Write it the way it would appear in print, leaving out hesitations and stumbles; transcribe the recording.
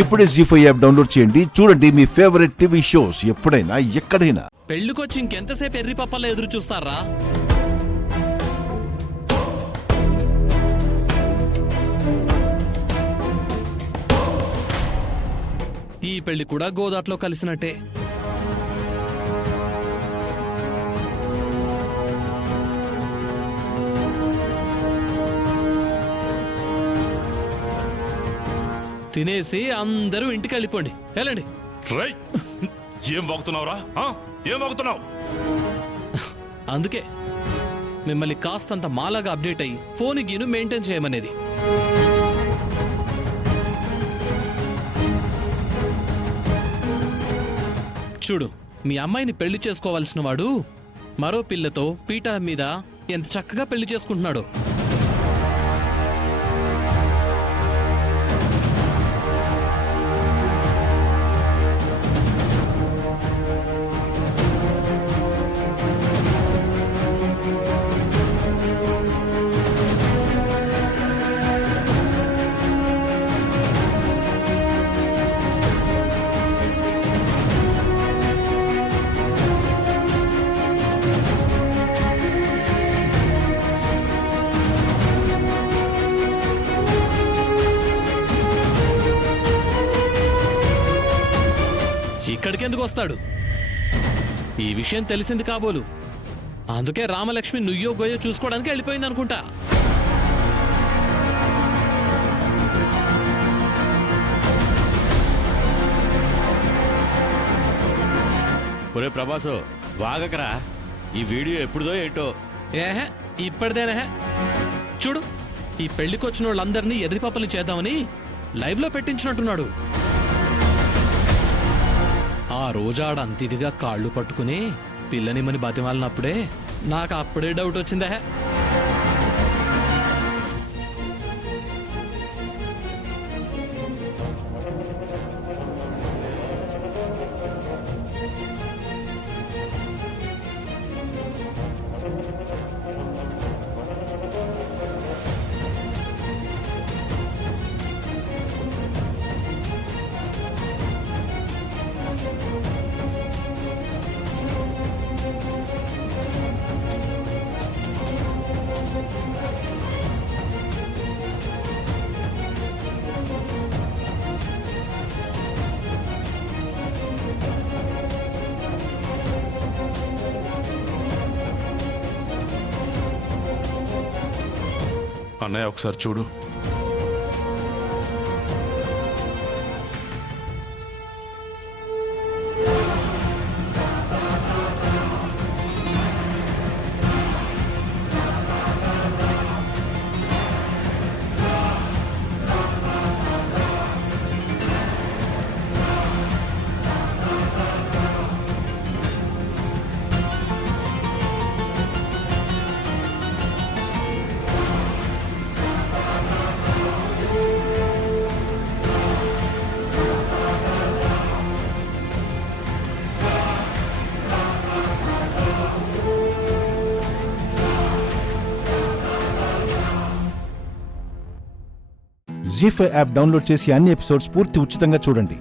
ఇప్పుడే జీ5 app download చేయండి. చూడండి మీ ఫేవరెట్ టీవీ షోస్ ఎప్పుడైనా ఎక్కడైనా. పెళ్లికొచ్చి ఇంకెంతసేపు ఎర్రి పప్పల్లో ఎదురు చూస్తారా? ఈ పెళ్లి కూడా గోదాట్లో కలిసినట్టే. తినేసి అందరూ ఇంటికి వెళ్ళిపోండి. వెళ్ళండి. ఏం వాగుతున్నావురా? ఏం వాగుతున్నావు? అందుకే మిమ్మల్ని కాస్తంత మాలాగా అప్డేట్ అయ్యి ఫోన్ గీను మెయింటైన్ చేయమనేది. చూడు, మీ అమ్మాయిని పెళ్లి చేసుకోవాల్సిన వాడు మరో పిల్లతో పీటల మీద ఎంత చక్కగా పెళ్లి చేసుకుంటున్నాడు. ఇక్కడికెందుకు వస్తాడు? ఈ విషయం తెలిసింది కాబోలు. అందుకే రామలక్ష్మి నుయ్యో గొయ్యో చూసుకోవడానికి వెళ్ళిపోయింది అనుకుంటా. ఒరే ప్రభాసు, వాగకరా. ఈ వీడియో ఎప్పుడుదో ఏంటో. ఏహే, ఇప్పటిదేనే. చూడు, ఈ పెళ్లికొచ్చిన వాళ్ళందరినీ ఎర్రిపప్పలు చేద్దామని లైవ్లో పెట్టించినట్టున్నాడు. ఆ రోజాడ అంతిదిగా కాళ్ళు పట్టుకుని పిల్లనిమ్మని బతిమాలినప్పుడే నాకు అప్పుడే డౌట్ వచ్చిందే. అన్నయ్య ఒకసారి చూడు. జీ5 యాప్ డౌన్లోడ్ చేసి అన్ని ఎపిసోడ్స్ పూర్తి ఉచితంగా చూడండి.